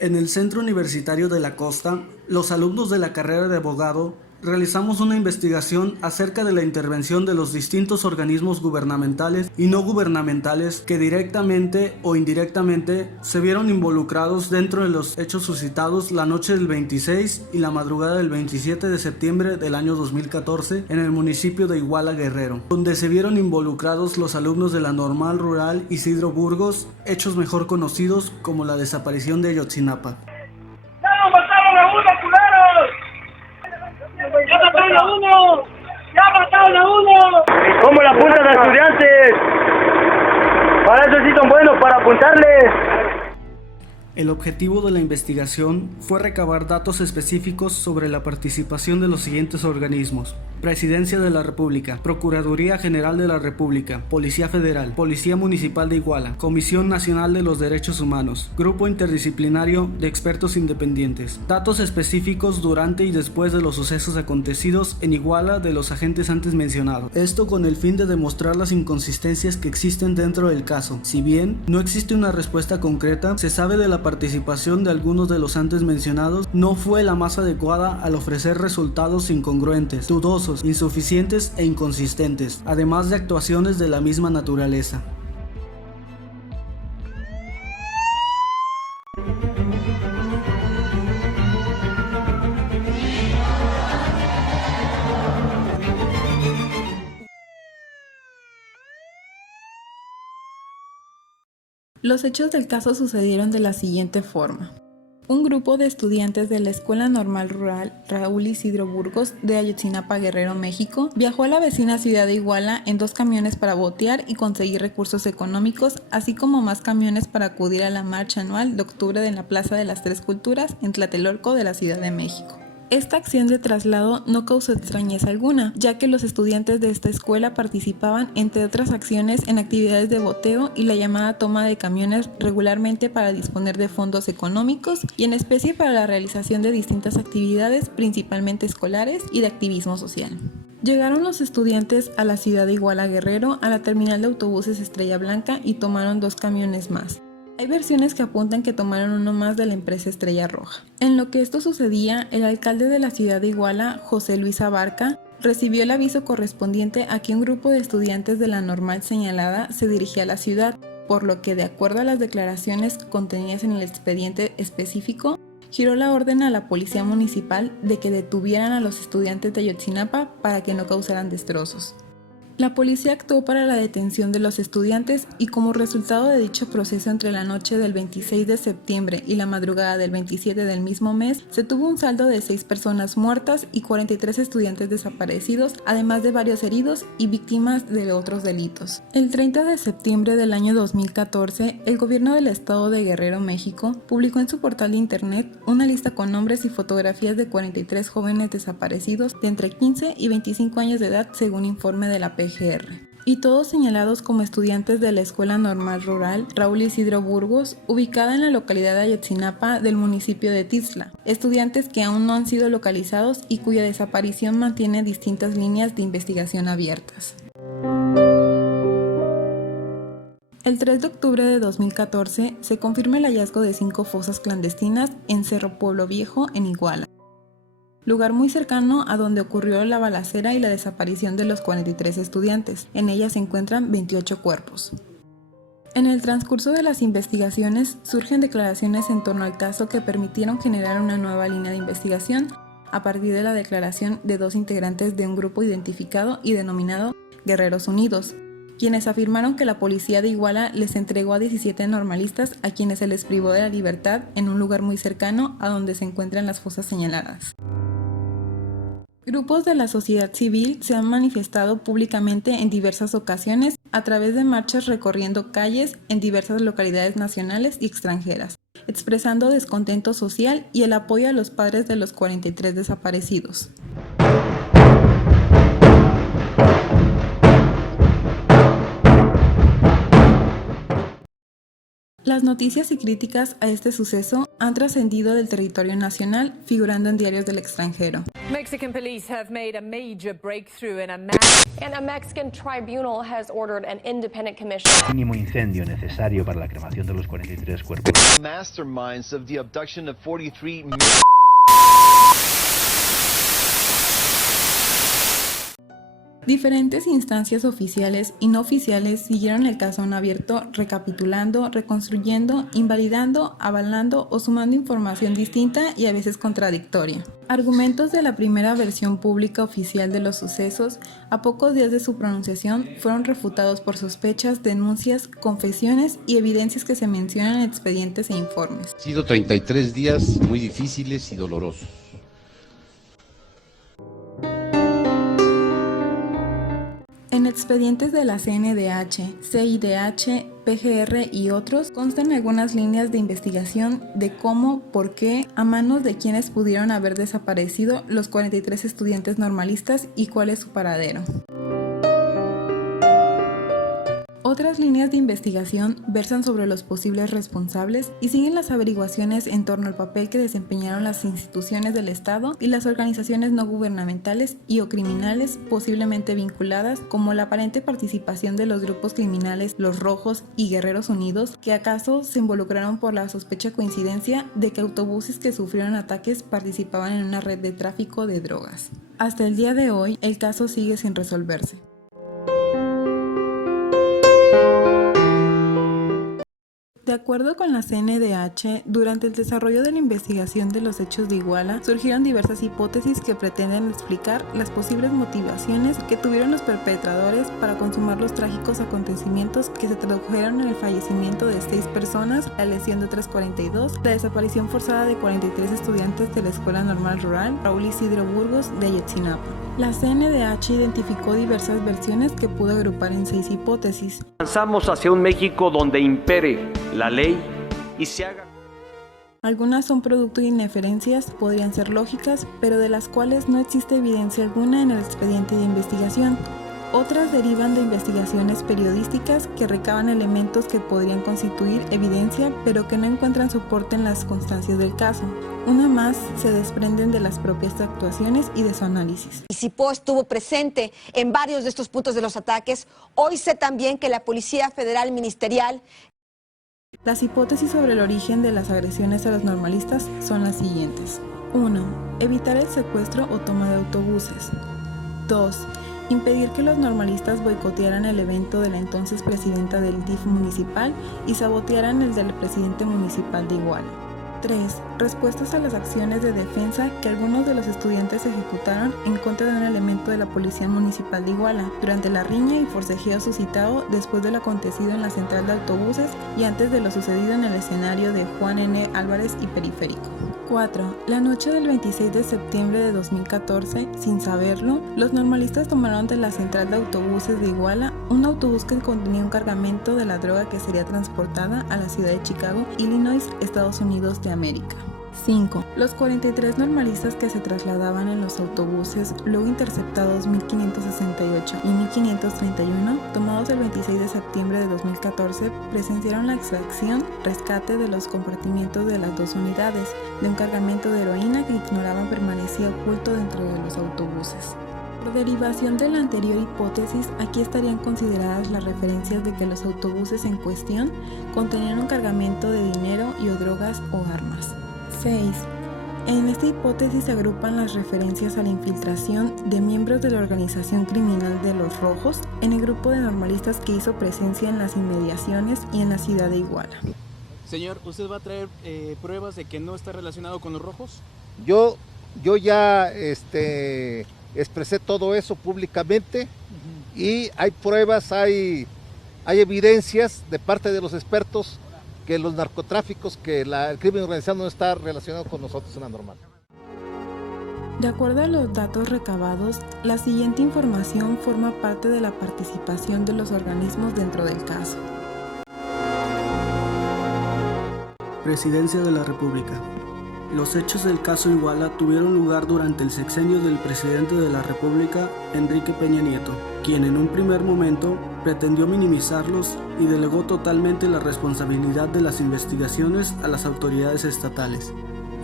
En el Centro Universitario de la Costa, los alumnos de la carrera de abogado realizamos una investigación acerca de la intervención de los distintos organismos gubernamentales y no gubernamentales que directamente o indirectamente se vieron involucrados dentro de los hechos suscitados la noche del 26 y la madrugada del 27 de septiembre del año 2014 en el municipio de Iguala, Guerrero, donde se vieron involucrados los alumnos de la Normal Rural Isidro Burgos, hechos mejor conocidos como la desaparición de Ayotzinapa. ¡Ya nos mataron a uno, culeros! ¡Ya mataron a uno! ¡Ya mataron a uno! ¿Cómo la apuntan a estudiantes? Para eso sí son buenos, para apuntarles. El objetivo de la investigación fue recabar datos específicos sobre la participación de los siguientes organismos: Presidencia de la República, Procuraduría General de la República, Policía Federal, Policía Municipal de Iguala, Comisión Nacional de los Derechos Humanos, Grupo Interdisciplinario de Expertos Independientes. Datos específicos durante y después de los sucesos acontecidos en Iguala de los agentes antes mencionados. Esto con el fin de demostrar las inconsistencias que existen dentro del caso. Si bien no existe una respuesta concreta, se sabe de la participación de algunos de los antes mencionados no fue la más adecuada al ofrecer resultados incongruentes, dudosos, insuficientes e inconsistentes, además de actuaciones de la misma naturaleza. Los hechos del caso sucedieron de la siguiente forma. Un grupo de estudiantes de la Escuela Normal Rural Raúl Isidro Burgos de Ayotzinapa, Guerrero, México, viajó a la vecina ciudad de Iguala en 2 camiones para botear y conseguir recursos económicos, así como más camiones para acudir a la marcha anual de octubre en la Plaza de las Tres Culturas en Tlatelolco de la Ciudad de México. Esta acción de traslado no causó extrañeza alguna, ya que los estudiantes de esta escuela participaban, entre otras acciones, en actividades de boteo y la llamada toma de camiones regularmente para disponer de fondos económicos y en especie para la realización de distintas actividades, principalmente escolares y de activismo social. Llegaron los estudiantes a la ciudad de Iguala, Guerrero, a la terminal de autobuses Estrella Blanca y tomaron 2 camiones más. Hay versiones que apuntan que tomaron uno más de la empresa Estrella Roja. En lo que esto sucedía, el alcalde de la ciudad de Iguala, José Luis Abarca, recibió el aviso correspondiente a que un grupo de estudiantes de la normal señalada se dirigía a la ciudad, por lo que, de acuerdo a las declaraciones contenidas en el expediente específico, giró la orden a la policía municipal de que detuvieran a los estudiantes de Ayotzinapa para que no causaran destrozos. La policía actuó para la detención de los estudiantes y como resultado de dicho proceso entre la noche del 26 de septiembre y la madrugada del 27 del mismo mes, se tuvo un saldo de 6 personas muertas y 43 estudiantes desaparecidos, además de varios heridos y víctimas de otros delitos. El 30 de septiembre del año 2014, el gobierno del estado de Guerrero, México, publicó en su portal de internet una lista con nombres y fotografías de 43 jóvenes desaparecidos de entre 15 y 25 años de edad, según informe de la PGR. Y todos señalados como estudiantes de la Escuela Normal Rural Raúl Isidro Burgos, ubicada en la localidad de Ayotzinapa del municipio de Tixla, estudiantes que aún no han sido localizados y cuya desaparición mantiene distintas líneas de investigación abiertas. El 3 de octubre de 2014 se confirma el hallazgo de 5 fosas clandestinas en Cerro Pueblo Viejo, en Iguala, lugar muy cercano a donde ocurrió la balacera y la desaparición de los 43 estudiantes. En ella se encuentran 28 cuerpos. En el transcurso de las investigaciones surgen declaraciones en torno al caso que permitieron generar una nueva línea de investigación a partir de la declaración de 2 integrantes de un grupo identificado y denominado Guerreros Unidos, quienes afirmaron que la policía de Iguala les entregó a 17 normalistas a quienes se les privó de la libertad en un lugar muy cercano a donde se encuentran las fosas señaladas. Grupos de la sociedad civil se han manifestado públicamente en diversas ocasiones a través de marchas recorriendo calles en diversas localidades nacionales y extranjeras, expresando descontento social y el apoyo a los padres de los 43 desaparecidos. Las noticias y críticas a este suceso han trascendido del territorio nacional, figurando en diarios del extranjero. Mexican police have made a major breakthrough in And a Mexican tribunal has ordered an independent commission. Mínimo incendio necesario para la cremación de los 43 cuerpos. Masterminds of the abduction of 43 Diferentes instancias oficiales y no oficiales siguieron el caso en abierto, recapitulando, reconstruyendo, invalidando, avalando o sumando información distinta y a veces contradictoria. Argumentos de la primera versión pública oficial de los sucesos, a pocos días de su pronunciación, fueron refutados por sospechas, denuncias, confesiones y evidencias que se mencionan en expedientes e informes. Han sido 33 días muy difíciles y dolorosos. En expedientes de la CNDH, CIDH, PGR y otros constan algunas líneas de investigación de cómo, por qué, a manos de quienes pudieron haber desaparecido los 43 estudiantes normalistas y cuál es su paradero. Otras líneas de investigación versan sobre los posibles responsables y siguen las averiguaciones en torno al papel que desempeñaron las instituciones del Estado y las organizaciones no gubernamentales y o criminales posiblemente vinculadas, como la aparente participación de los grupos criminales Los Rojos y Guerreros Unidos, que acaso se involucraron por la sospecha coincidencia de que autobuses que sufrieron ataques participaban en una red de tráfico de drogas. Hasta el día de hoy, el caso sigue sin resolverse. De acuerdo con la CNDH, durante el desarrollo de la investigación de los hechos de Iguala, surgieron diversas hipótesis que pretenden explicar las posibles motivaciones que tuvieron los perpetradores para consumar los trágicos acontecimientos que se tradujeron en el fallecimiento de 6 personas, la lesión de otras 42, la desaparición forzada de 43 estudiantes de la Escuela Normal Rural Raúl Isidro Burgos de Ayotzinapa. La CNDH identificó diversas versiones que pudo agrupar en 6 hipótesis. Avanzamos hacia un México donde impere la ley y se haga. Algunas son producto de inferencias, podrían ser lógicas, pero de las cuales no existe evidencia alguna en el expediente de investigación. Otras derivan de investigaciones periodísticas que recaban elementos que podrían constituir evidencia, pero que no encuentran soporte en las constancias del caso. Una más se desprenden de las propias actuaciones y de su análisis. Cipó estuvo presente en varios de estos puntos de los ataques. Hoy sé también que la Policía Federal Ministerial. Las hipótesis sobre el origen de las agresiones a los normalistas son las siguientes. 1. Evitar el secuestro o toma de autobuses. 2. Impedir que los normalistas boicotearan el evento de la entonces presidenta del DIF municipal y sabotearan el del presidente municipal de Iguala. 3. Respuestas a las acciones de defensa que algunos de los estudiantes ejecutaron en contra de un elemento de la Policía Municipal de Iguala durante la riña y forcejeo suscitado después de lo acontecido en la central de autobuses y antes de lo sucedido en el escenario de Juan N. Álvarez y Periférico. 4. La noche del 26 de septiembre de 2014, sin saberlo, los normalistas tomaron de la central de autobuses de Iguala un autobús que contenía un cargamento de la droga que sería transportada a la ciudad de Chicago, Illinois, Estados Unidos de América. 5. Los 43 normalistas que se trasladaban en los autobuses, luego interceptados 1568 y 1531, tomados el 26 de septiembre de 2014, presenciaron la extracción, rescate de los compartimientos de las 2 unidades, de un cargamento de heroína que ignoraban permanecía oculto dentro de los autobuses. Por derivación de la anterior hipótesis, aquí estarían consideradas las referencias de que los autobuses en cuestión contenían un cargamento de dinero y o drogas o armas. 6. En esta hipótesis se agrupan las referencias a la infiltración de miembros de la organización criminal de Los Rojos en el grupo de normalistas que hizo presencia en las inmediaciones y en la ciudad de Iguala. Señor, ¿usted va a traer pruebas de que no está relacionado con Los Rojos? Yo ya expresé todo eso públicamente y hay pruebas, hay evidencias de parte de los expertos que los narcotráficos, que el crimen organizado no está relacionado con nosotros en la normal. De acuerdo a los datos recabados, la siguiente información forma parte de la participación de los organismos dentro del caso. Presidencia de la República. Los hechos del caso Iguala tuvieron lugar durante el sexenio del presidente de la República, Enrique Peña Nieto, quien en un primer momento pretendió minimizarlos y delegó totalmente la responsabilidad de las investigaciones a las autoridades estatales.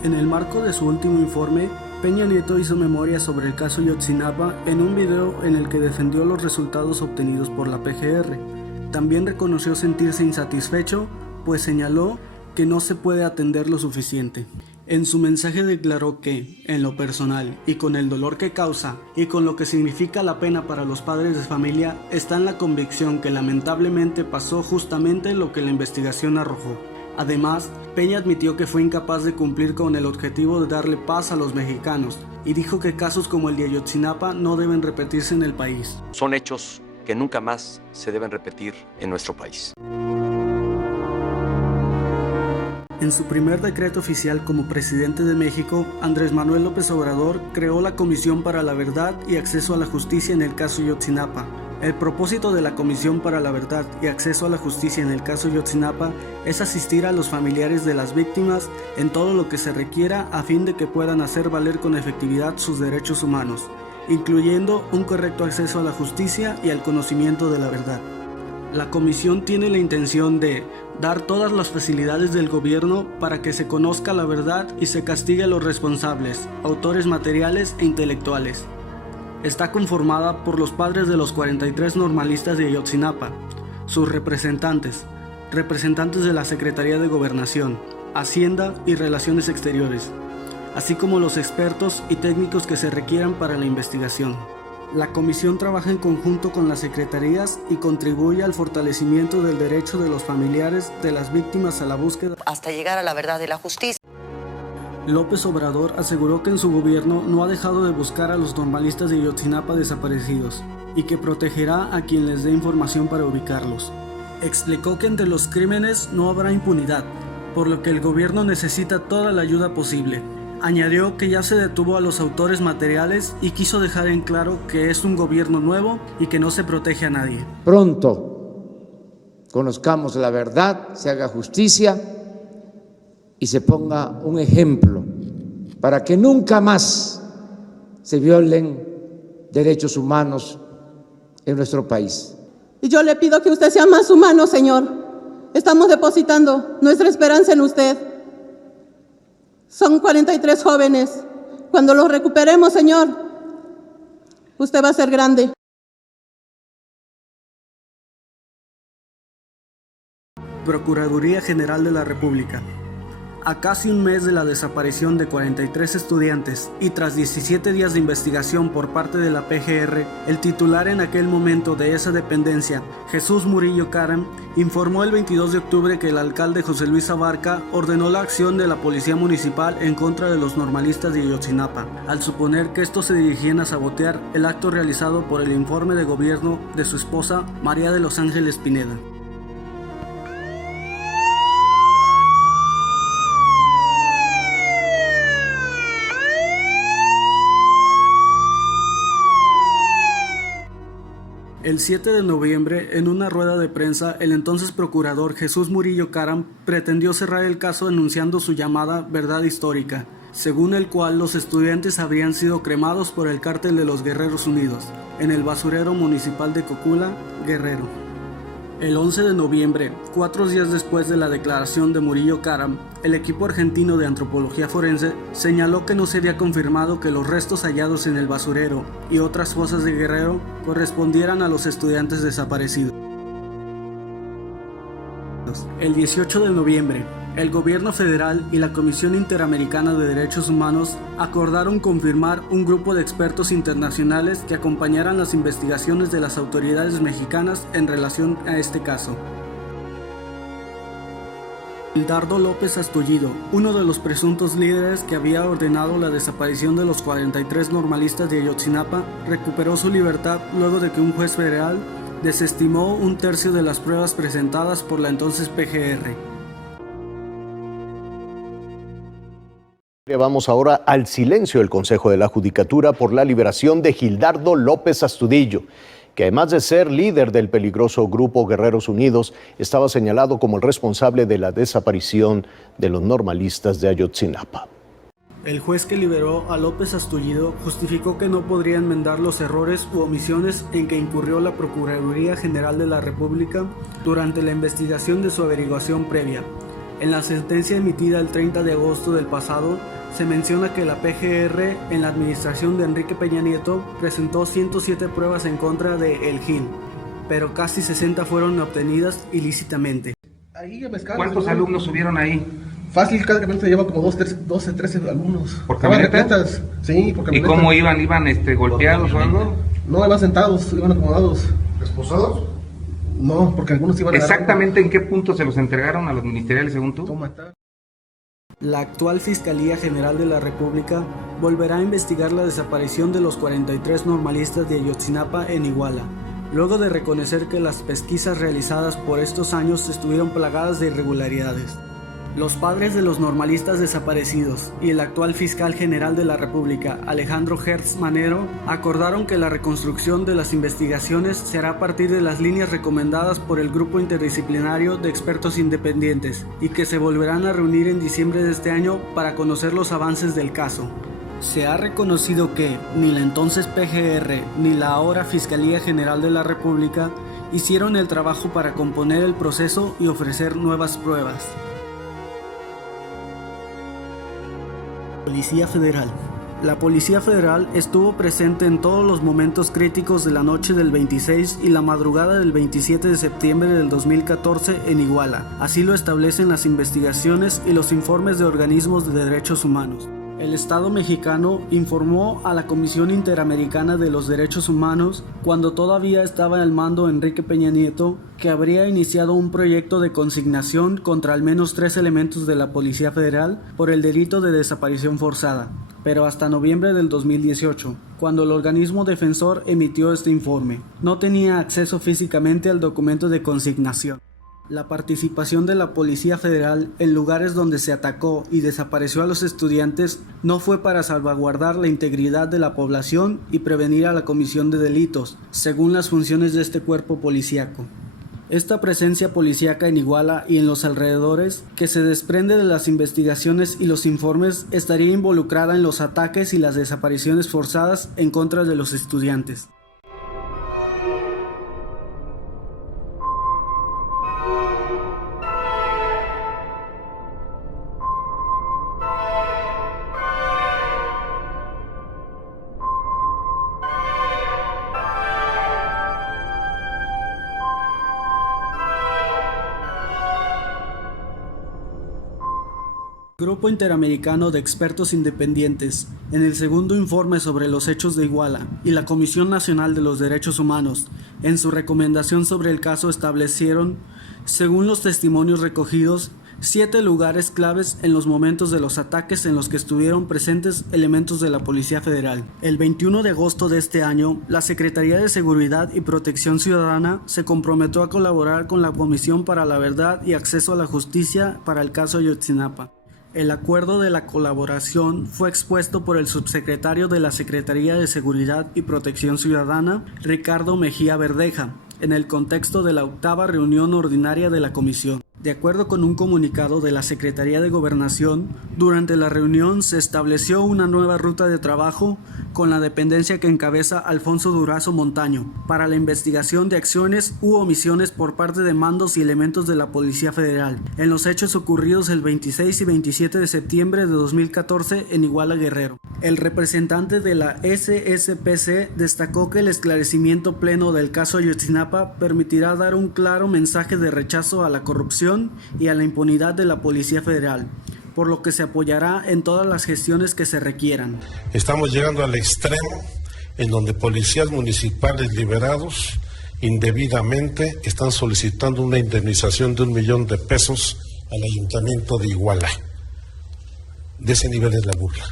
En el marco de su último informe, Peña Nieto hizo memoria sobre el caso Ayotzinapa en un video en el que defendió los resultados obtenidos por la PGR. También reconoció sentirse insatisfecho, pues señaló que no se puede atender lo suficiente. En su mensaje declaró que, en lo personal y con el dolor que causa y con lo que significa la pena para los padres de familia, está en la convicción que lamentablemente pasó justamente lo que la investigación arrojó. Además, Peña admitió que fue incapaz de cumplir con el objetivo de darle paz a los mexicanos y dijo que casos como el de Ayotzinapa no deben repetirse en el país. Son hechos que nunca más se deben repetir en nuestro país. En su primer decreto oficial como presidente de México, Andrés Manuel López Obrador creó la Comisión para la Verdad y Acceso a la Justicia en el caso Ayotzinapa. El propósito de la Comisión para la Verdad y Acceso a la Justicia en el caso Ayotzinapa es asistir a los familiares de las víctimas en todo lo que se requiera a fin de que puedan hacer valer con efectividad sus derechos humanos, incluyendo un correcto acceso a la justicia y al conocimiento de la verdad. La comisión tiene la intención de dar todas las facilidades del gobierno para que se conozca la verdad y se castigue a los responsables, autores materiales e intelectuales. Está conformada por los padres de los 43 normalistas de Ayotzinapa, sus representantes de la Secretaría de Gobernación, Hacienda y Relaciones Exteriores, así como los expertos y técnicos que se requieran para la investigación. La comisión trabaja en conjunto con las secretarías y contribuye al fortalecimiento del derecho de los familiares de las víctimas a la búsqueda hasta llegar a la verdad y la justicia. López Obrador aseguró que en su gobierno no ha dejado de buscar a los normalistas de Ayotzinapa desaparecidos y que protegerá a quien les dé información para ubicarlos. Explicó que entre los crímenes no habrá impunidad, por lo que el gobierno necesita toda la ayuda posible. Añadió que ya se detuvo a los autores materiales y quiso dejar en claro que es un gobierno nuevo y que no se protege a nadie. Pronto conozcamos la verdad, se haga justicia y se ponga un ejemplo para que nunca más se violen derechos humanos en nuestro país. Y yo le pido que usted sea más humano, Señor. Estamos depositando nuestra esperanza en usted. Son 43 jóvenes. Cuando los recuperemos, Señor, usted va a ser grande. Procuraduría General de la República. A casi un mes de la desaparición de 43 estudiantes y tras 17 días de investigación por parte de la PGR, el titular en aquel momento de esa dependencia, Jesús Murillo Caram, informó el 22 de octubre que el alcalde José Luis Abarca ordenó la acción de la Policía Municipal en contra de los normalistas de Ayotzinapa, al suponer que estos se dirigían a sabotear el acto realizado por el informe de gobierno de su esposa, María de los Ángeles Pineda. El 7 de noviembre, en una rueda de prensa, el entonces procurador Jesús Murillo Caram pretendió cerrar el caso anunciando su llamada verdad histórica, según el cual los estudiantes habrían sido cremados por el cártel de los Guerreros Unidos, en el basurero municipal de Cocula, Guerrero. El 11 de noviembre, 4 días después de la declaración de Murillo Caram, el equipo argentino de antropología forense señaló que no se había confirmado que los restos hallados en el basurero y otras fosas de Guerrero correspondieran a los estudiantes desaparecidos. El 18 de noviembre, el gobierno federal y la Comisión Interamericana de Derechos Humanos acordaron confirmar un grupo de expertos internacionales que acompañaran las investigaciones de las autoridades mexicanas en relación a este caso. Gildardo López Astudillo, uno de los presuntos líderes que había ordenado la desaparición de los 43 normalistas de Ayotzinapa, recuperó su libertad luego de que un juez federal desestimó un tercio de las pruebas presentadas por la entonces PGR. Vamos ahora al silencio del Consejo de la Judicatura por la liberación de Gildardo López Astudillo, que además de ser líder del peligroso grupo Guerreros Unidos, estaba señalado como el responsable de la desaparición de los normalistas de Ayotzinapa. El juez que liberó a López Astudillo justificó que no podría enmendar los errores u omisiones en que incurrió la Procuraduría General de la República durante la investigación de su averiguación previa. En la sentencia emitida el 30 de agosto del pasado, se menciona que la PGR en la administración de Enrique Peña Nieto presentó 107 pruebas en contra de El Gil, pero casi 60 fueron obtenidas ilícitamente. ¿Cuántos alumnos subieron ahí? Fácil, cada camioneta lleva como 12, 13 alumnos. ¿Por camioneta? Sí, por camioneta. ¿Y cómo iban? ¿Iban golpeados o algo? No, iban sentados, iban acomodados. ¿Esposados? No, porque algunos iban ¿Exactamente en qué punto se los entregaron a los ministeriales según tú? La actual Fiscalía General de la República volverá a investigar la desaparición de los 43 normalistas de Ayotzinapa en Iguala, luego de reconocer que las pesquisas realizadas por estos años estuvieron plagadas de irregularidades. Los padres de los normalistas desaparecidos y el actual fiscal general de la República, Alejandro Gertz Manero, acordaron que la reconstrucción de las investigaciones se hará a partir de las líneas recomendadas por el Grupo Interdisciplinario de Expertos Independientes y que se volverán a reunir en diciembre de este año para conocer los avances del caso. Se ha reconocido que ni la entonces PGR ni la ahora Fiscalía General de la República hicieron el trabajo para componer el proceso y ofrecer nuevas pruebas. Policía Federal. La Policía Federal estuvo presente en todos los momentos críticos de la noche del 26 y la madrugada del 27 de septiembre del 2014 en Iguala. Así lo establecen las investigaciones y los informes de organismos de derechos humanos. El Estado mexicano informó a la Comisión Interamericana de los Derechos Humanos, cuando todavía estaba al mando Enrique Peña Nieto, que habría iniciado un proyecto de consignación contra al menos 3 elementos de la Policía Federal por el delito de desaparición forzada, pero hasta noviembre del 2018, cuando el organismo defensor emitió este informe, no tenía acceso físicamente al documento de consignación. La participación de la Policía Federal en lugares donde se atacó y desapareció a los estudiantes no fue para salvaguardar la integridad de la población y prevenir a la comisión de delitos, según las funciones de este cuerpo policíaco. Esta presencia policíaca en Iguala y en los alrededores, que se desprende de las investigaciones y los informes, estaría involucrada en los ataques y las desapariciones forzadas en contra de los estudiantes. Grupo Interamericano de Expertos Independientes, en el segundo informe sobre los hechos de Iguala, y la Comisión Nacional de los Derechos Humanos, en su recomendación sobre el caso establecieron, según los testimonios recogidos, 7 lugares claves en los momentos de los ataques en los que estuvieron presentes elementos de la Policía Federal. El 21 de agosto de este año, la Secretaría de Seguridad y Protección Ciudadana se comprometió a colaborar con la Comisión para la Verdad y Acceso a la Justicia para el caso Ayotzinapa. El acuerdo de la colaboración fue expuesto por el subsecretario de la Secretaría de Seguridad y Protección Ciudadana, Ricardo Mejía Verdeja, en el contexto de la 8ª reunión ordinaria de la comisión. De acuerdo con un comunicado de la Secretaría de Gobernación, durante la reunión se estableció una nueva ruta de trabajo con la dependencia que encabeza Alfonso Durazo Montaño para la investigación de acciones u omisiones por parte de mandos y elementos de la Policía Federal en los hechos ocurridos el 26 y 27 de septiembre de 2014 en Iguala, Guerrero. El representante de la SSPC destacó que el esclarecimiento pleno del caso Ayotzinapa permitirá dar un claro mensaje de rechazo a la corrupción y a la impunidad de la Policía Federal, por lo que se apoyará en todas las gestiones que se requieran. Estamos llegando al extremo en donde policías municipales liberados indebidamente están solicitando una indemnización de $1 millón al Ayuntamiento de Iguala. De ese nivel es la burla.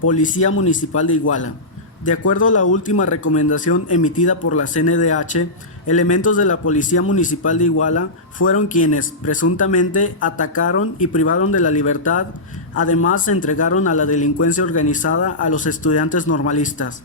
Policía Municipal de Iguala. De acuerdo a la última recomendación emitida por la CNDH, elementos de la Policía Municipal de Iguala fueron quienes presuntamente atacaron y privaron de la libertad, además se entregaron a la delincuencia organizada a los estudiantes normalistas,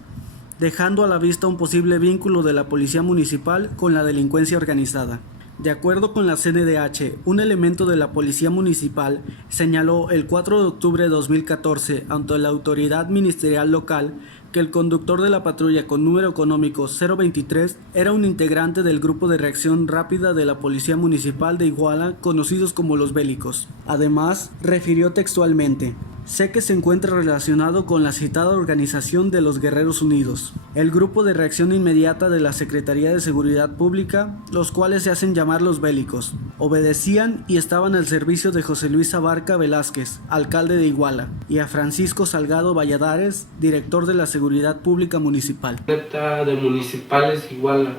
dejando a la vista un posible vínculo de la Policía Municipal con la delincuencia organizada. De acuerdo con la CNDH, un elemento de la Policía Municipal señaló el 4 de octubre de 2014 ante la autoridad ministerial local que el conductor de la patrulla con número económico 023 era un integrante del grupo de reacción rápida de la Policía Municipal de Iguala, conocidos como los Bélicos. Además, refirió textualmente: sé que se encuentra relacionado con la citada organización de los Guerreros Unidos, el grupo de reacción inmediata de la Secretaría de Seguridad Pública, los cuales se hacen llamar los Bélicos. Obedecían y estaban al servicio de José Luis Abarca Velázquez, alcalde de Iguala, y a Francisco Salgado Valladares, director de la Seguridad Pública Municipal. De municipales Iguala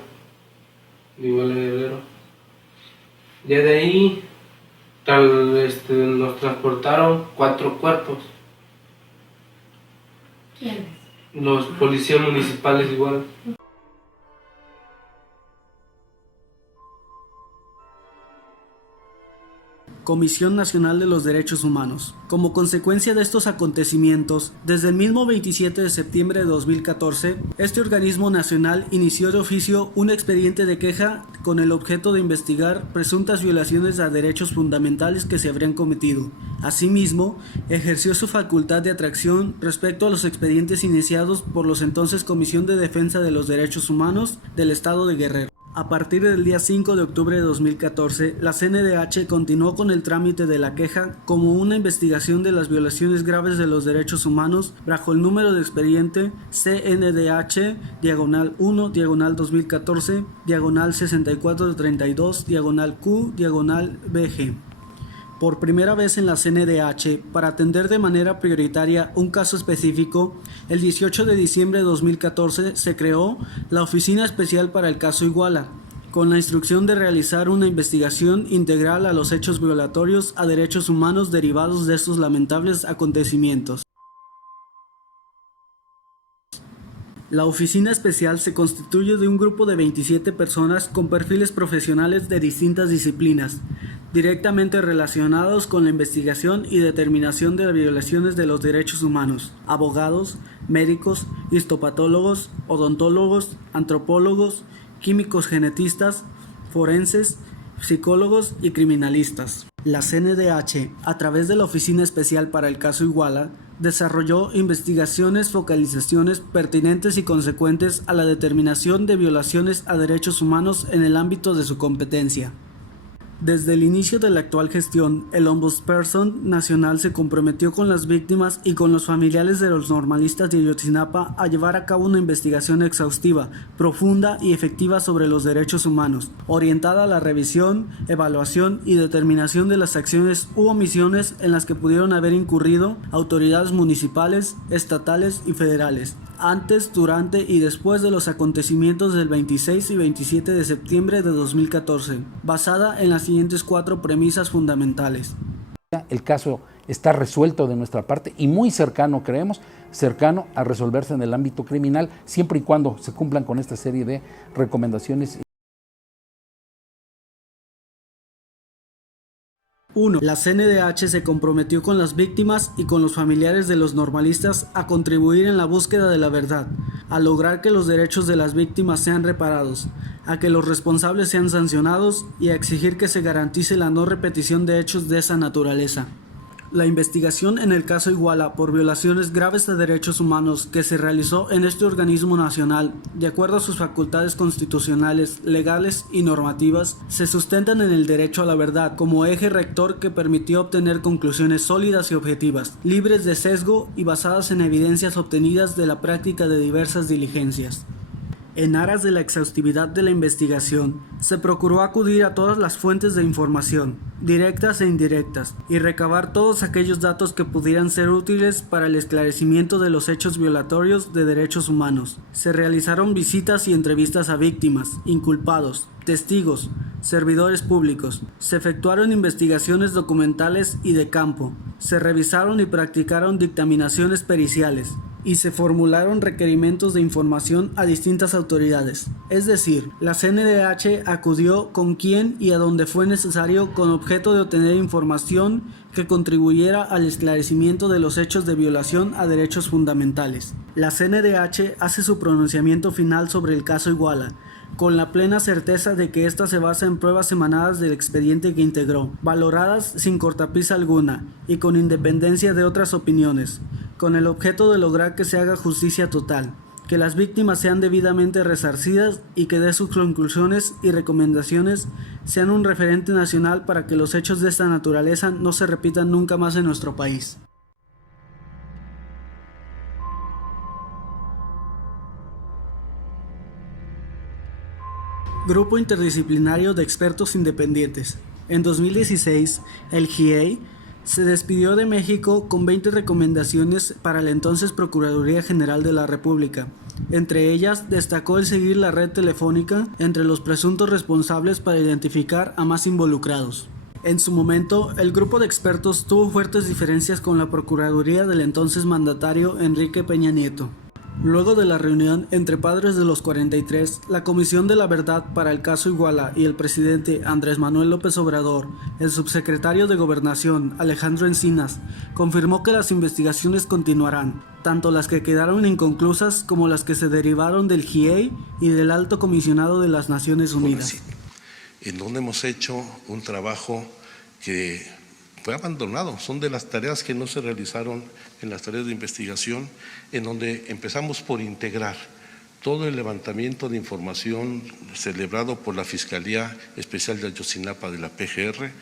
Guerrero. Ya de ahí nos transportaron 4 cuerpos. ¿Quiénes? Los policías municipales Iguala. Comisión Nacional de los Derechos Humanos. Como consecuencia de estos acontecimientos, desde el mismo 27 de septiembre de 2014, este organismo nacional inició de oficio un expediente de queja con el objeto de investigar presuntas violaciones a derechos fundamentales que se habrían cometido. Asimismo, ejerció su facultad de atracción respecto a los expedientes iniciados por los entonces Comisión de Defensa de los Derechos Humanos del Estado de Guerrero. A partir del día 5 de octubre de 2014, la CNDH continuó con el trámite de la queja como una investigación de las violaciones graves de los derechos humanos bajo el número de expediente CNDH-1-1-6432-6432-Q-BG. Por primera vez en la CNDH, para atender de manera prioritaria un caso específico, el 18 de diciembre de 2014 se creó la Oficina Especial para el Caso Iguala, con la instrucción de realizar una investigación integral a los hechos violatorios a derechos humanos derivados de estos lamentables acontecimientos. La Oficina Especial se constituye de un grupo de 27 personas con perfiles profesionales de distintas disciplinas, directamente relacionados con la investigación y determinación de violaciones de los derechos humanos: abogados, médicos, histopatólogos, odontólogos, antropólogos, químicos genetistas, forenses, psicólogos y criminalistas. La CNDH, a través de la Oficina Especial para el Caso Iguala, desarrolló investigaciones, focalizaciones pertinentes y consecuentes a la determinación de violaciones a derechos humanos en el ámbito de su competencia. Desde el inicio de la actual gestión, el Ombudsperson Nacional se comprometió con las víctimas y con los familiares de los normalistas de Ayotzinapa a llevar a cabo una investigación exhaustiva, profunda y efectiva sobre los derechos humanos, orientada a la revisión, evaluación y determinación de las acciones u omisiones en las que pudieron haber incurrido autoridades municipales, estatales y federales, antes, durante y después de los acontecimientos del 26 y 27 de septiembre de 2014, basada en las siguientes 4 premisas fundamentales. El caso está resuelto de nuestra parte y muy cercano, creemos, cercano a resolverse en el ámbito criminal, siempre y cuando se cumplan con esta serie de recomendaciones. 1. La CNDH se comprometió con las víctimas y con los familiares de los normalistas a contribuir en la búsqueda de la verdad, a lograr que los derechos de las víctimas sean reparados, a que los responsables sean sancionados y a exigir que se garantice la no repetición de hechos de esa naturaleza. La investigación en el caso Iguala por violaciones graves de derechos humanos que se realizó en este organismo nacional, de acuerdo a sus facultades constitucionales, legales y normativas, se sustentan en el derecho a la verdad como eje rector que permitió obtener conclusiones sólidas y objetivas, libres de sesgo y basadas en evidencias obtenidas de la práctica de diversas diligencias. En aras de la exhaustividad de la investigación, se procuró acudir a todas las fuentes de información, directas e indirectas, y recabar todos aquellos datos que pudieran ser útiles para el esclarecimiento de los hechos violatorios de derechos humanos. Se realizaron visitas y entrevistas a víctimas, inculpados, testigos, servidores públicos. Se efectuaron investigaciones documentales y de campo. Se revisaron y practicaron dictaminaciones periciales. Y se formularon requerimientos de información a distintas autoridades. Es decir, la CNDH acudió con quien y a donde fue necesario con objeto de obtener información que contribuyera al esclarecimiento de los hechos de violación a derechos fundamentales. La CNDH hace su pronunciamiento final sobre el caso Iguala, con la plena certeza de que ésta se basa en pruebas emanadas del expediente que integró, valoradas sin cortapisa alguna y con independencia de otras opiniones, con el objeto de lograr que se haga justicia total, que las víctimas sean debidamente resarcidas y que de sus conclusiones y recomendaciones sean un referente nacional para que los hechos de esta naturaleza no se repitan nunca más en nuestro país. Grupo Interdisciplinario de Expertos Independientes. En 2016, el GIEI se despidió de México con 20 recomendaciones para la entonces Procuraduría General de la República. Entre ellas, destacó el seguir la red telefónica entre los presuntos responsables para identificar a más involucrados. En su momento, el grupo de expertos tuvo fuertes diferencias con la Procuraduría del entonces mandatario Enrique Peña Nieto. Luego de la reunión entre padres de los 43, la Comisión de la Verdad para el caso Iguala y el presidente Andrés Manuel López Obrador, el subsecretario de Gobernación Alejandro Encinas, confirmó que las investigaciones continuarán, tanto las que quedaron inconclusas como las que se derivaron del GIEI y del Alto Comisionado de las Naciones Unidas. En donde hemos hecho un trabajo que fue abandonado, son de las tareas que no se realizaron en las tareas de investigación, en donde empezamos por integrar todo el levantamiento de información celebrado por la Fiscalía Especial de Ayotzinapa de la PGR.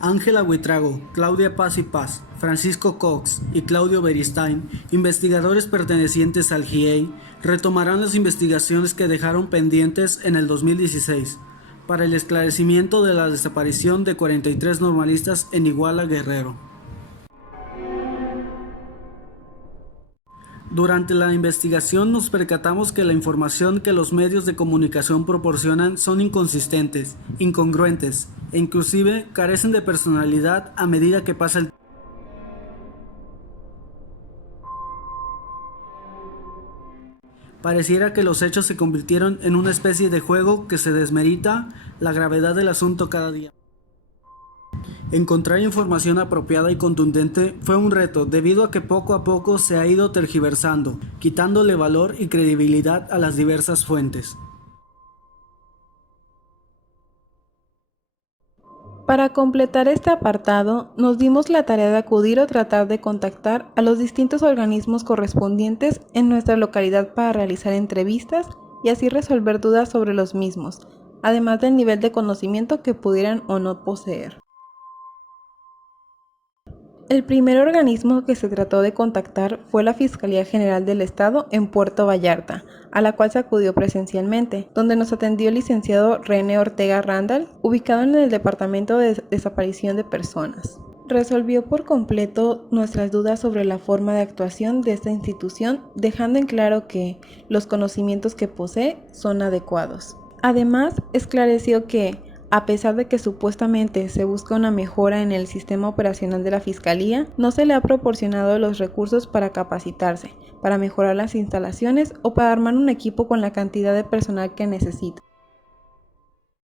Ángela Buitrago, Claudia Paz y Paz, Francisco Cox y Claudio Beristain, investigadores pertenecientes al GIEI, retomarán las investigaciones que dejaron pendientes en el 2016 para el esclarecimiento de la desaparición de 43 normalistas en Iguala, Guerrero. Durante la investigación nos percatamos que la información que los medios de comunicación proporcionan son inconsistentes, incongruentes e inclusive carecen de personalidad a medida que pasa el tiempo. Pareciera que los hechos se convirtieron en una especie de juego que se desmerita la gravedad del asunto cada día. Encontrar información apropiada y contundente fue un reto debido a que poco a poco se ha ido tergiversando, quitándole valor y credibilidad a las diversas fuentes. Para completar este apartado, nos dimos la tarea de acudir o tratar de contactar a los distintos organismos correspondientes en nuestra localidad para realizar entrevistas y así resolver dudas sobre los mismos, además del nivel de conocimiento que pudieran o no poseer. El primer organismo que se trató de contactar fue la Fiscalía General del Estado en Puerto Vallarta, a la cual se acudió presencialmente, donde nos atendió el licenciado René Ortega Randall, ubicado en el Departamento de Desaparición de Personas. Resolvió por completo nuestras dudas sobre la forma de actuación de esta institución, dejando en claro que los conocimientos que posee son adecuados. Además, esclareció que, a pesar de que supuestamente se busca una mejora en el sistema operacional de la Fiscalía, no se le ha proporcionado los recursos para capacitarse, para mejorar las instalaciones o para armar un equipo con la cantidad de personal que necesita.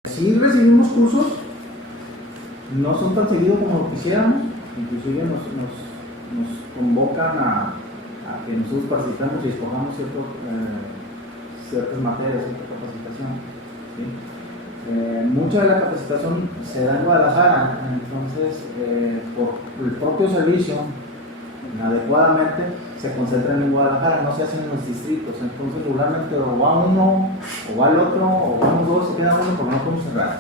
Sí recibimos cursos, no son tan seguidos como lo quisiéramos, inclusive nos convocan a que nosotros participemos y escojamos ciertas materias, cierta capacitación, ¿sí? Mucha de la capacitación se da en Guadalajara, entonces por el propio servicio adecuadamente se concentran en Guadalajara, no se hacen en los distritos, entonces regularmente o va uno o va el otro o vamos dos, se queda uno porque no podemos cerrar.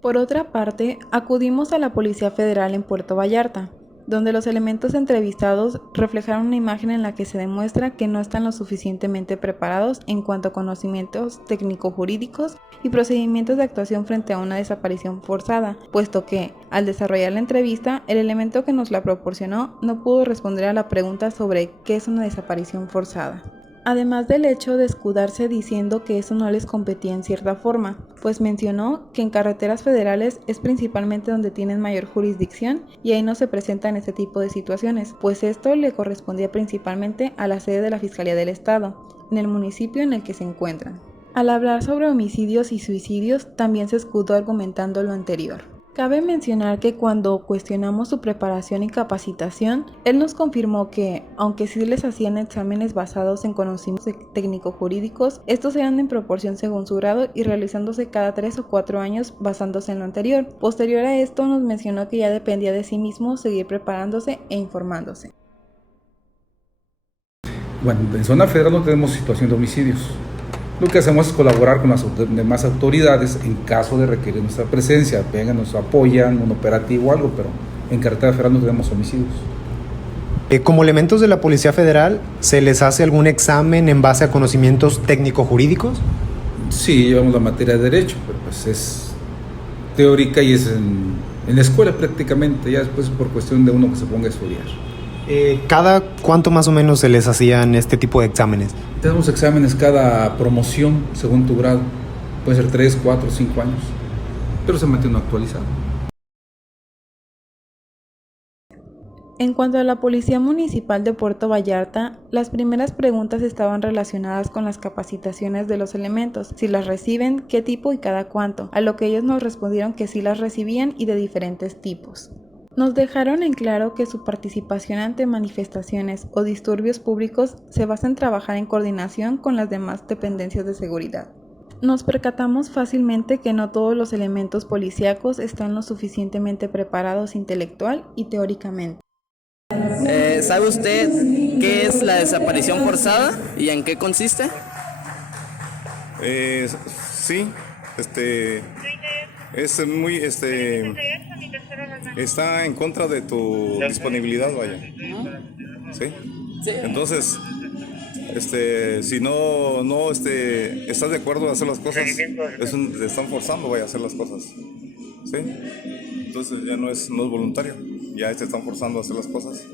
Por otra parte, acudimos a la Policía Federal en Puerto Vallarta, donde los elementos entrevistados reflejaron una imagen en la que se demuestra que no están lo suficientemente preparados en cuanto a conocimientos técnico-jurídicos y procedimientos de actuación frente a una desaparición forzada, puesto que, al desarrollar la entrevista, el elemento que nos la proporcionó no pudo responder a la pregunta sobre qué es una desaparición forzada. Además del hecho de escudarse diciendo que eso no les competía en cierta forma, pues mencionó que en carreteras federales es principalmente donde tienen mayor jurisdicción y ahí no se presentan este tipo de situaciones, pues esto le correspondía principalmente a la sede de la Fiscalía del Estado, en el municipio en el que se encuentran. Al hablar sobre homicidios y suicidios, también se escudó argumentando lo anterior. Cabe mencionar que cuando cuestionamos su preparación y capacitación, él nos confirmó que, aunque sí les hacían exámenes basados en conocimientos técnico-jurídicos, estos eran en proporción según su grado y realizándose cada 3 o 4 años basándose en lo anterior. Posterior a esto nos mencionó que ya dependía de sí mismo seguir preparándose e informándose. Bueno, en zona federal no tenemos situación de homicidios. Lo que hacemos es colaborar con las demás autoridades en caso de requerir nuestra presencia. Vengan, nos apoyan, un operativo o algo, pero en carretera federal no tenemos homicidios. Como elementos de la Policía Federal, ¿se les hace algún examen en base a conocimientos técnico-jurídicos? Sí, llevamos la materia de Derecho, pero pues es teórica y es en la escuela prácticamente, ya después por cuestión de uno que se ponga a estudiar. ¿Cada cuánto más o menos se les hacían este tipo de exámenes? Tenemos exámenes cada promoción según tu grado. Puede ser 3, 4, 5 años, pero se mantiene actualizado. En cuanto a la Policía Municipal de Puerto Vallarta, las primeras preguntas estaban relacionadas con las capacitaciones de los elementos, si las reciben, qué tipo y cada cuánto, a lo que ellos nos respondieron que sí las recibían y de diferentes tipos. Nos dejaron en claro que su participación ante manifestaciones o disturbios públicos se basa en trabajar en coordinación con las demás dependencias de seguridad. Nos percatamos fácilmente que no todos los elementos policíacos están lo suficientemente preparados intelectual y teóricamente. ¿Sabe usted qué es la desaparición forzada y en qué consiste? Sí, es muy, está en contra de tu disponibilidad, vaya. ¿Sí? Entonces, si no estás de acuerdo a hacer las cosas, te están forzando, vaya, a hacer las cosas. ¿Sí? Entonces ya no es voluntario, ya te están forzando a hacer las cosas.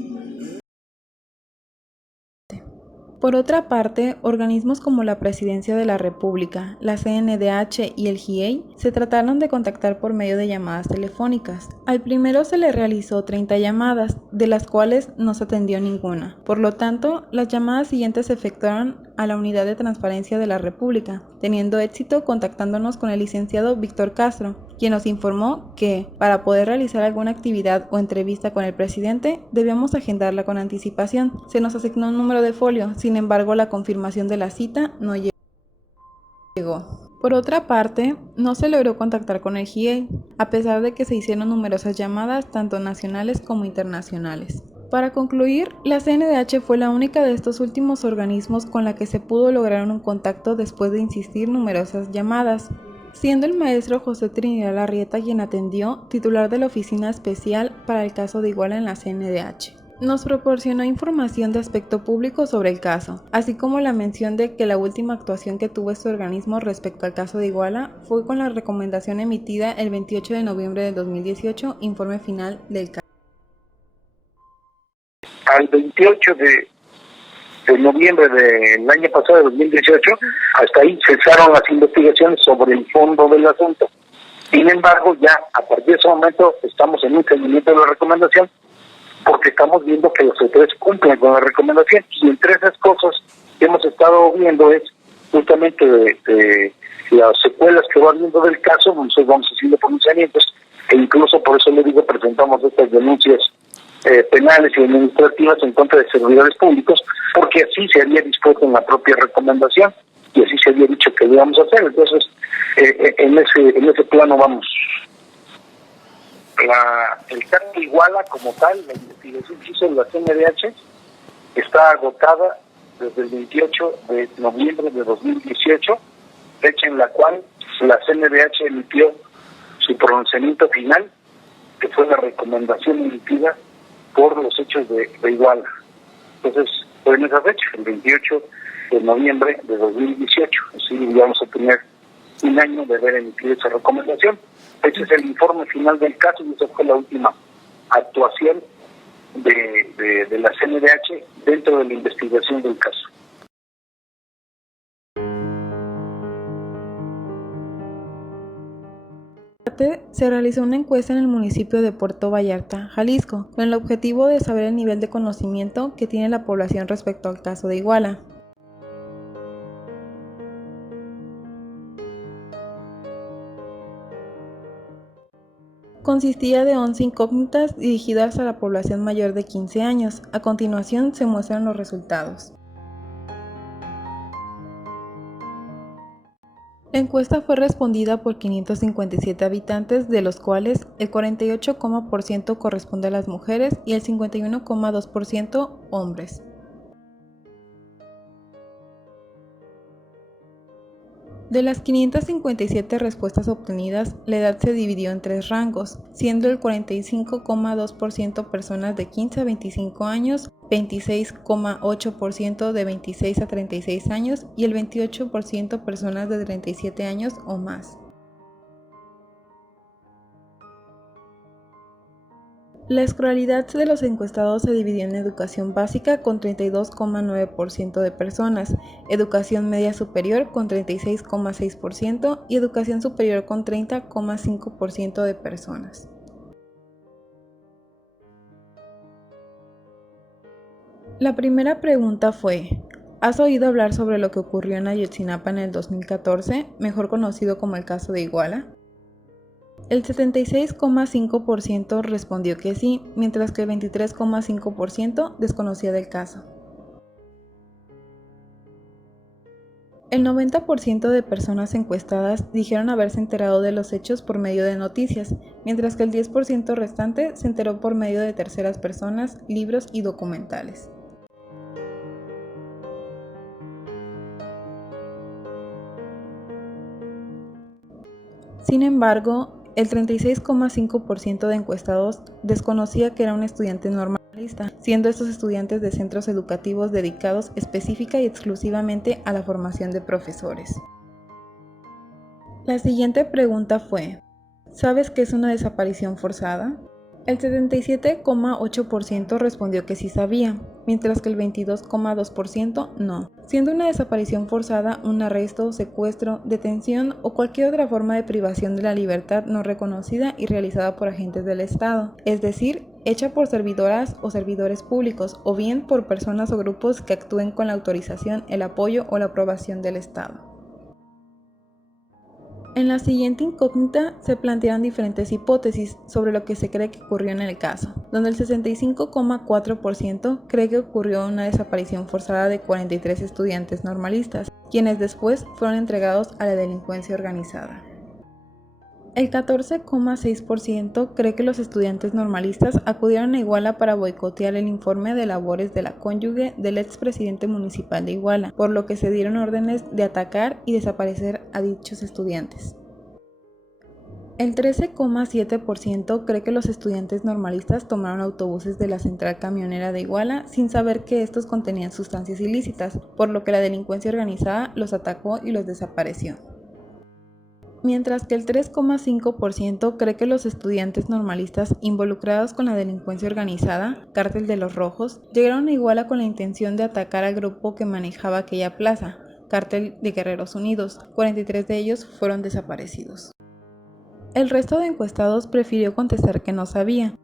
Por otra parte, organismos como la Presidencia de la República, la CNDH y el GIEI se trataron de contactar por medio de llamadas telefónicas. Al primero se le realizó 30 llamadas, de las cuales no se atendió ninguna. Por lo tanto, las llamadas siguientes se efectuaron a la Unidad de Transparencia de la República, teniendo éxito contactándonos con el licenciado Víctor Castro, quien nos informó que, para poder realizar alguna actividad o entrevista con el presidente, debíamos agendarla con anticipación. Se nos asignó un número de folio, sin embargo la confirmación de la cita no llegó. Por otra parte, no se logró contactar con el GIEI, a pesar de que se hicieron numerosas llamadas tanto nacionales como internacionales. Para concluir, la CNDH fue la única de estos últimos organismos con la que se pudo lograr un contacto después de insistir numerosas llamadas, siendo el maestro José Trinidad Larrieta quien atendió, titular de la Oficina Especial para el caso de Iguala en la CNDH. Nos proporcionó información de aspecto público sobre el caso, así como la mención de que la última actuación que tuvo este organismo respecto al caso de Iguala fue con la recomendación emitida el 28 de noviembre de 2018, informe final del caso. Al 28 de noviembre del año pasado, de 2018, hasta ahí cesaron las investigaciones sobre el fondo del asunto. Sin embargo, ya a partir de ese momento estamos en un seguimiento de la recomendación, porque estamos viendo que los autores cumplen con la recomendación, y entre esas cosas que hemos estado viendo es justamente de las secuelas que va viendo del caso. Nosotros vamos haciendo pronunciamientos, e incluso por eso le digo, presentamos estas denuncias penales y administrativas en contra de servidores públicos, porque así se había dispuesto en la propia recomendación y así se había dicho que debíamos hacer. Entonces, en ese plano vamos. El caso de Iguala como tal, la investigación que hizo la CNDH está agotada desde el 28 de noviembre de 2018, fecha en la cual la CNDH emitió su pronunciamiento final, que fue la recomendación emitida por los hechos de Iguala. Entonces, fue en esa fecha, el 28 de noviembre de 2018. Así vamos a tener un año de haber emitido esa recomendación. Ese es el informe final del caso y esa fue la última actuación de la CNDH dentro de la investigación del caso. Se realizó una encuesta en el municipio de Puerto Vallarta, Jalisco, con el objetivo de saber el nivel de conocimiento que tiene la población respecto al caso de Iguala. Consistía de 11 incógnitas dirigidas a la población mayor de 15 años. A continuación se muestran los resultados. La encuesta fue respondida por 557 habitantes, de los cuales el 48,% corresponde a las mujeres y el 51,2% hombres. De las 557 respuestas obtenidas, la edad se dividió en 3 rangos, siendo el 45,2% personas de 15 a 25 años, 26,8% de 26 a 36 años y el 28% personas de 37 años o más. La escolaridad de los encuestados se dividió en educación básica con 32,9% de personas, educación media superior con 36,6% y educación superior con 30,5% de personas. La primera pregunta fue: ¿has oído hablar sobre lo que ocurrió en Ayotzinapa en el 2014, mejor conocido como el caso de Iguala? El 76,5% respondió que sí, mientras que el 23,5% desconocía del caso. El 90% de personas encuestadas dijeron haberse enterado de los hechos por medio de noticias, mientras que el 10% restante se enteró por medio de terceras personas, libros y documentales. Sin embargo, el 36,5% de encuestados desconocía que era un estudiante normalista, siendo estos estudiantes de centros educativos dedicados específica y exclusivamente a la formación de profesores. La siguiente pregunta fue: ¿sabes qué es una desaparición forzada? El 77,8% respondió que sí sabía, mientras que el 22,2% no, siendo una desaparición forzada un arresto, secuestro, detención o cualquier otra forma de privación de la libertad no reconocida y realizada por agentes del Estado, es decir, hecha por servidoras o servidores públicos o bien por personas o grupos que actúen con la autorización, el apoyo o la aprobación del Estado. En la siguiente incógnita se plantearon diferentes hipótesis sobre lo que se cree que ocurrió en el caso, donde el 65,4% cree que ocurrió una desaparición forzada de 43 estudiantes normalistas, quienes después fueron entregados a la delincuencia organizada. El 14,6% cree que los estudiantes normalistas acudieron a Iguala para boicotear el informe de labores de la cónyuge del expresidente municipal de Iguala, por lo que se dieron órdenes de atacar y desaparecer a dichos estudiantes. El 13,7% cree que los estudiantes normalistas tomaron autobuses de la central camionera de Iguala sin saber que estos contenían sustancias ilícitas, por lo que la delincuencia organizada los atacó y los desapareció. Mientras que el 3,5% cree que los estudiantes normalistas involucrados con la delincuencia organizada, Cártel de los Rojos, llegaron a Iguala con la intención de atacar al grupo que manejaba aquella plaza, Cártel de Guerreros Unidos. 43 de ellos fueron desaparecidos. El resto de encuestados prefirió contestar que no sabía.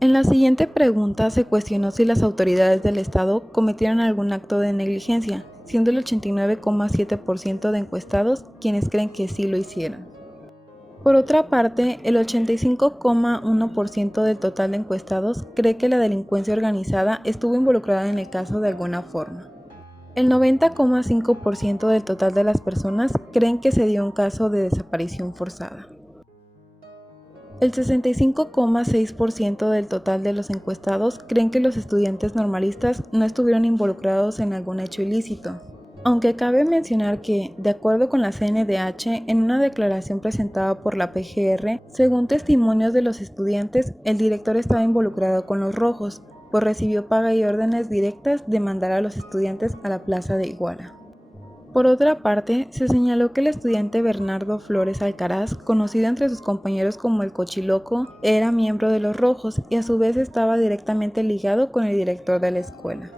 En la siguiente pregunta se cuestionó si las autoridades del Estado cometieron algún acto de negligencia, siendo el 89,7% de encuestados quienes creen que sí lo hicieron. Por otra parte, el 85,1% del total de encuestados cree que la delincuencia organizada estuvo involucrada en el caso de alguna forma. El 90,5% del total de las personas creen que se dio un caso de desaparición forzada. El 65,6% del total de los encuestados creen que los estudiantes normalistas no estuvieron involucrados en algún hecho ilícito. Aunque cabe mencionar que, de acuerdo con la CNDH, en una declaración presentada por la PGR, según testimonios de los estudiantes, el director estaba involucrado con los rojos, pues recibió paga y órdenes directas de mandar a los estudiantes a la plaza de Iguala. Por otra parte, se señaló que el estudiante Bernardo Flores Alcaraz, conocido entre sus compañeros como el Cochiloco, era miembro de los Rojos y a su vez estaba directamente ligado con el director de la escuela.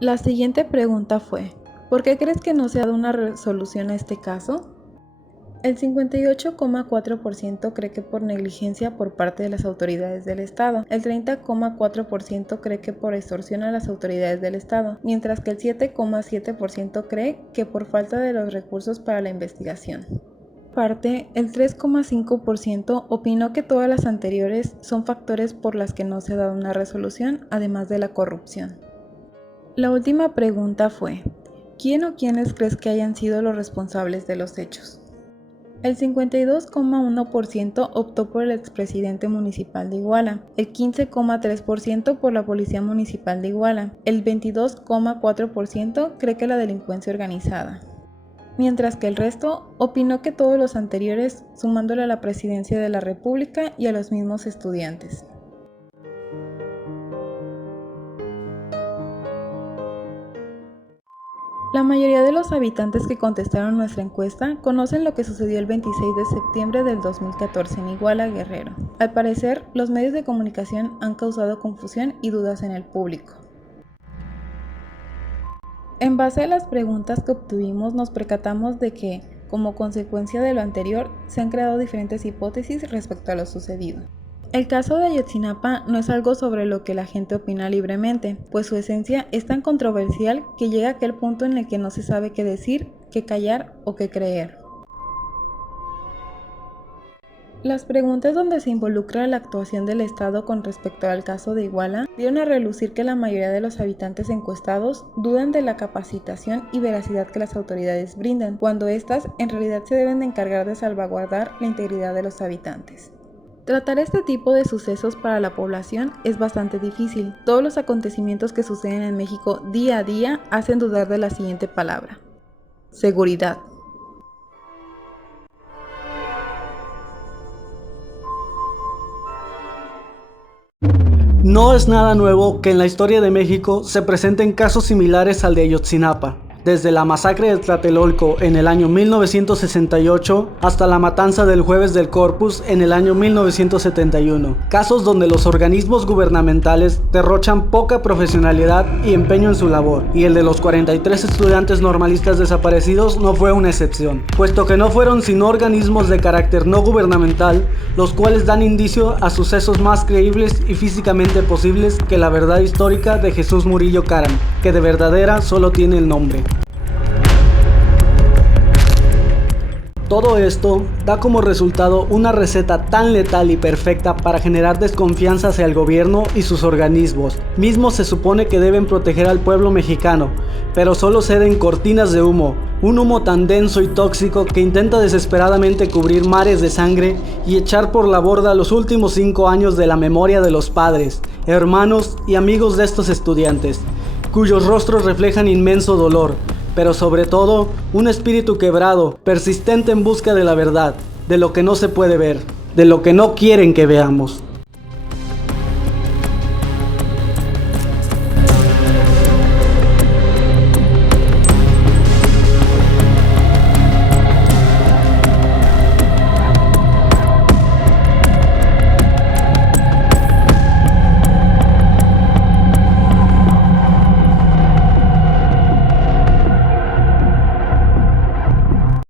La siguiente pregunta fue: ¿por qué crees que no se ha dado una resolución a este caso? El 58,4% cree que por negligencia por parte de las autoridades del Estado, el 30,4% cree que por extorsión a las autoridades del Estado, mientras que el 7,7% cree que por falta de los recursos para la investigación. parte, el 3,5% opinó que todas las anteriores son factores por las que no se ha dado una resolución, además de la corrupción. La última pregunta fue, ¿quién o quiénes crees que hayan sido los responsables de los hechos? El 52,1% optó por el expresidente municipal de Iguala, el 15,3% por la Policía Municipal de Iguala, el 22,4% cree que la delincuencia organizada, mientras que el resto opinó que todos los anteriores, sumándole a la Presidencia de la República y a los mismos estudiantes. La mayoría de los habitantes que contestaron nuestra encuesta conocen lo que sucedió el 26 de septiembre del 2014 en Iguala, Guerrero. Al parecer, los medios de comunicación han causado confusión y dudas en el público. En base a las preguntas que obtuvimos, nos percatamos de que, como consecuencia de lo anterior, se han creado diferentes hipótesis respecto a lo sucedido. El caso de Ayotzinapa no es algo sobre lo que la gente opina libremente, pues su esencia es tan controversial que llega a aquel punto en el que no se sabe qué decir, qué callar o qué creer. Las preguntas donde se involucra la actuación del Estado con respecto al caso de Iguala dieron a relucir que la mayoría de los habitantes encuestados dudan de la capacitación y veracidad que las autoridades brindan, cuando éstas en realidad se deben de encargar de salvaguardar la integridad de los habitantes. Tratar este tipo de sucesos para la población es bastante difícil. Todos los acontecimientos que suceden en México día a día hacen dudar de la siguiente palabra: seguridad. No es nada nuevo que en la historia de México se presenten casos similares al de Ayotzinapa. Desde la masacre de Tlatelolco en el año 1968 hasta la matanza del Jueves del Corpus en el año 1971. Casos donde los organismos gubernamentales derrochan poca profesionalidad y empeño en su labor, y el de los 43 estudiantes normalistas desaparecidos no fue una excepción, puesto que no fueron sino organismos de carácter no gubernamental, los cuales dan indicio a sucesos más creíbles y físicamente posibles que la verdad histórica de Jesús Murillo Caram, que de verdadera solo tiene el nombre. Todo esto da como resultado una receta tan letal y perfecta para generar desconfianza hacia el gobierno y sus organismos. Mismos se supone que deben proteger al pueblo mexicano, pero solo ceden cortinas de humo, un humo tan denso y tóxico que intenta desesperadamente cubrir mares de sangre y echar por la borda los últimos 5 años de la memoria de los padres, hermanos y amigos de estos estudiantes, cuyos rostros reflejan inmenso dolor, pero sobre todo un espíritu quebrado, persistente en busca de la verdad, de lo que no se puede ver, de lo que no quieren que veamos.